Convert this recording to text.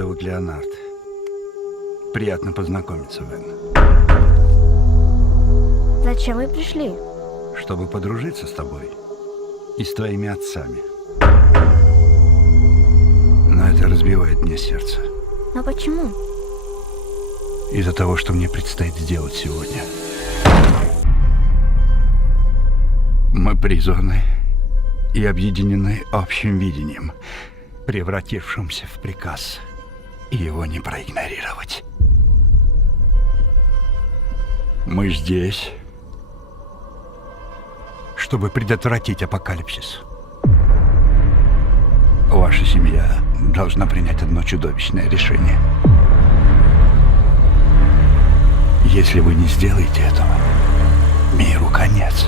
зовут Леонард. Приятно познакомиться, Вен. Зачем вы пришли? Чтобы подружиться с тобой и с твоими отцами. Но это разбивает мне сердце. Но почему? Из-за того, что мне предстоит сделать сегодня. Мы призваны и объединены общим видением, превратившимся в приказ, и его не проигнорировать. Мы здесь, чтобы предотвратить апокалипсис. Ваша семья должна принять одно чудовищное решение. Если вы не сделаете этого, миру конец.